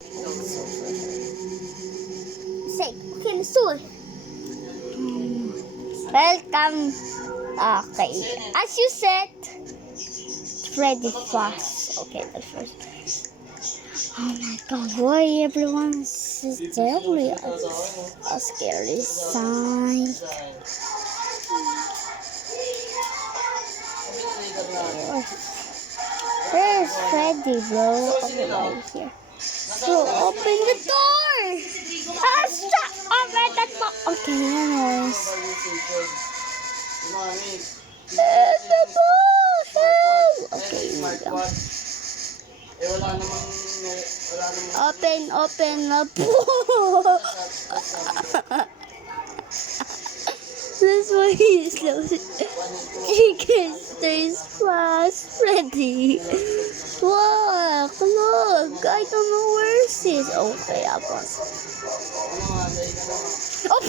Say, okay, Mister. Welcome. Okay. As you said, Freddy Fast. Okay, the first. Oh my god, why everyone is deadly? A scary sign. Where's Freddy, bro? Okay, right here. So open the door! Ah, stop! Open the door! Okay, anyways. The door! Okay, here we go. Open up. That's why he's slow. Chicken stays fast, Freddy. Look, look. I don't know where he is. Okay, I was. Oh!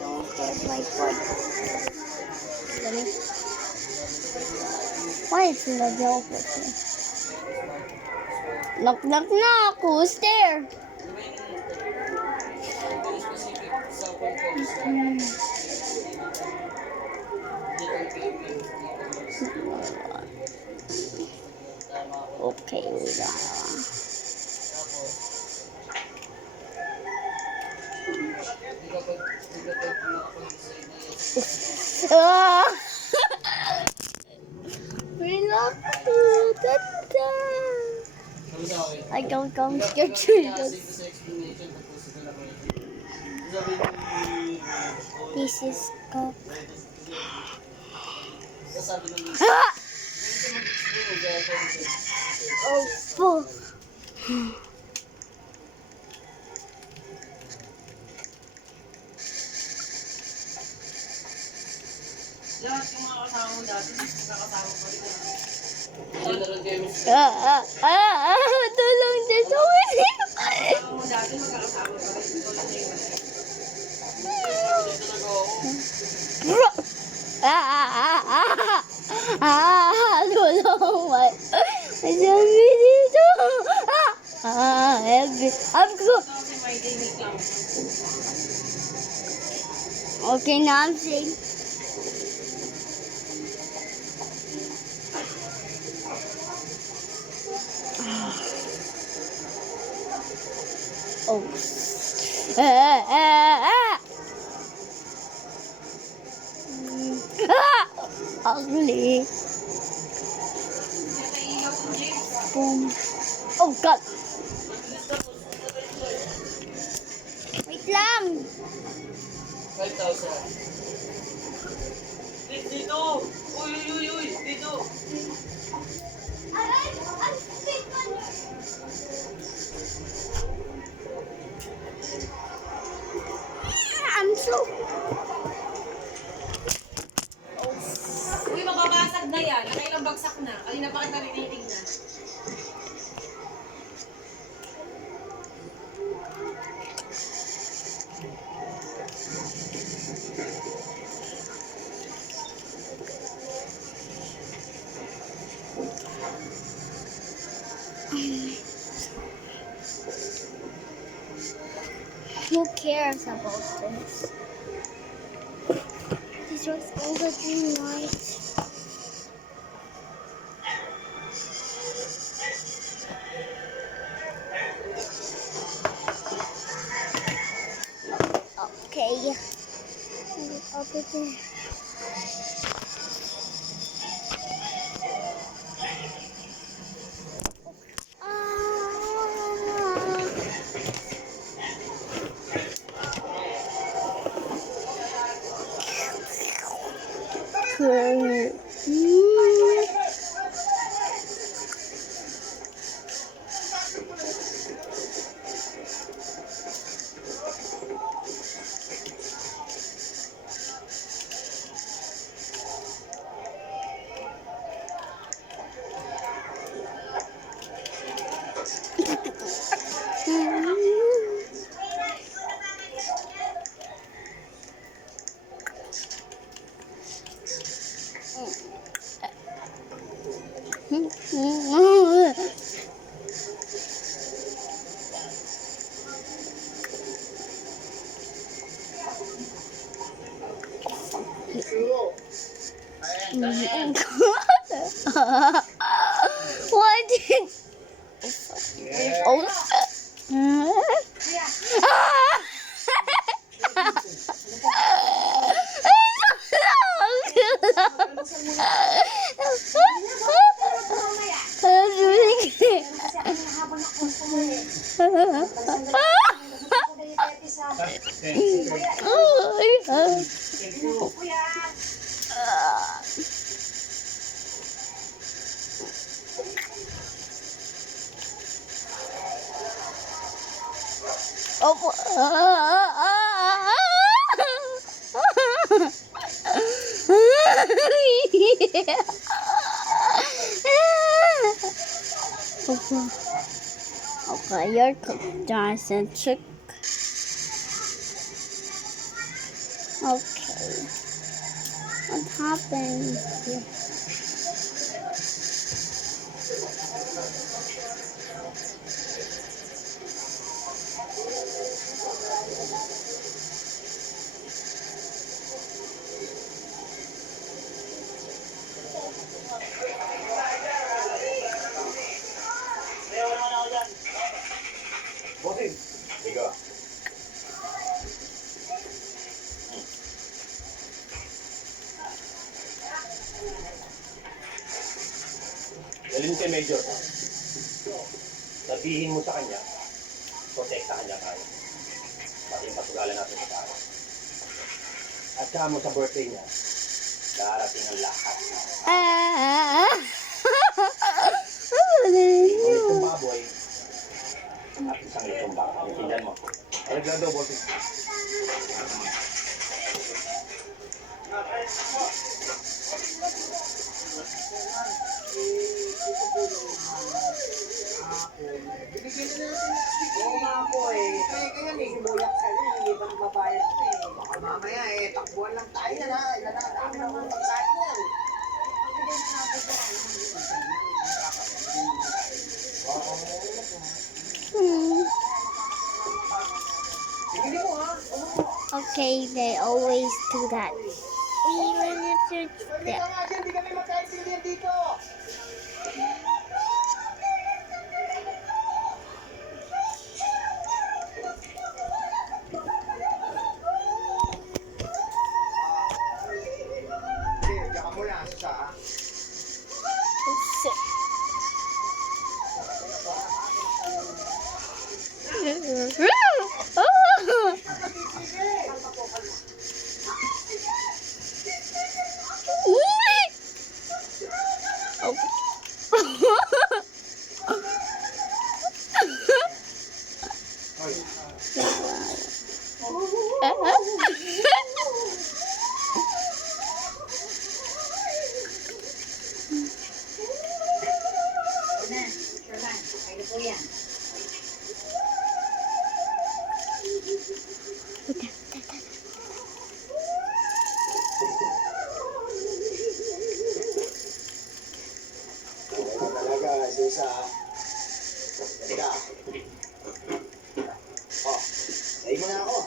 Don't get my foot. Why is the door open? Knock, knock, knock. Who's there? Okay, wait on. Ah! I don't come scared to this is go. Ah! Oh, full. Lahat yung mga kasama mo dati, nakakasama ko rin. Tulong dito. Kasama mo dati, magkakasama ko rin. Tulad na yun. Tulong. May sabi dito. Kasi may dinig lang. Okay na, I'm safe. Oh. Ugly. Boom. Oh God. Wait lang. 5,000. Dito! Uy, uy, uy, uy! Dito! I'm so... Uy, mababasag na yan. Nakailang bagsak na. Kanina pa kita narinig na. Who cares about this? This was all the dream, right? Okay. Over there. Oh. Opo. Okay, you're cooked, Jonathan. Chick. Okay. What happened here? Bossing. Tiga. Dalhin kay Major. Sabihin mo sa kanya, protekta kanya tayo. Pati yung patugalan natin sa tao. At saka mo sa birthday niya, darating ang lahat. Itong baboy, at isang itong baka. Tingnan mo. Alaglag daw, bossing. Oo nga po eh. Kaya simuyak ka rin, hindi pa babayad ko eh. Baka mamaya eh, takbuhan lang tayo na. Ilalakami ng mga pagkain na yan. Sige mo ha. Okay, they always do that. Hindi ka nga dyan, hindi kami magkaintindihan dito. Sige, diyan ka muna, Susa ha. Talaga, Susa. Halika. Oh, tayo mo na ako.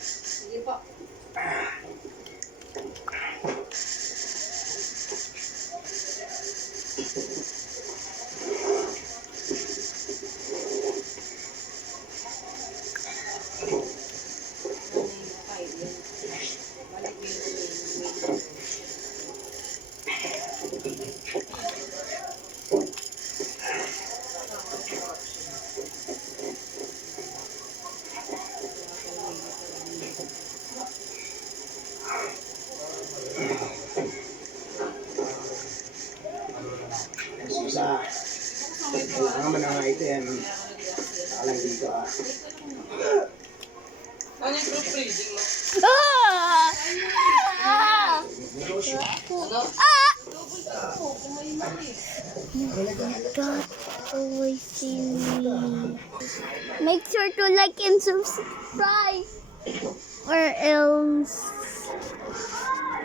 Sige po. Susa, kailangan mo ng item. Alam dito ah. Ano yung proofreading mo? Negosyo. God always see me. Make sure to like and subscribe, or else,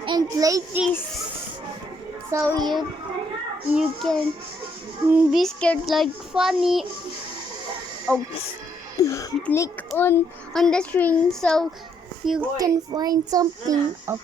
and like this, so you can be scared like funny. Oh, click on the string so you can find something of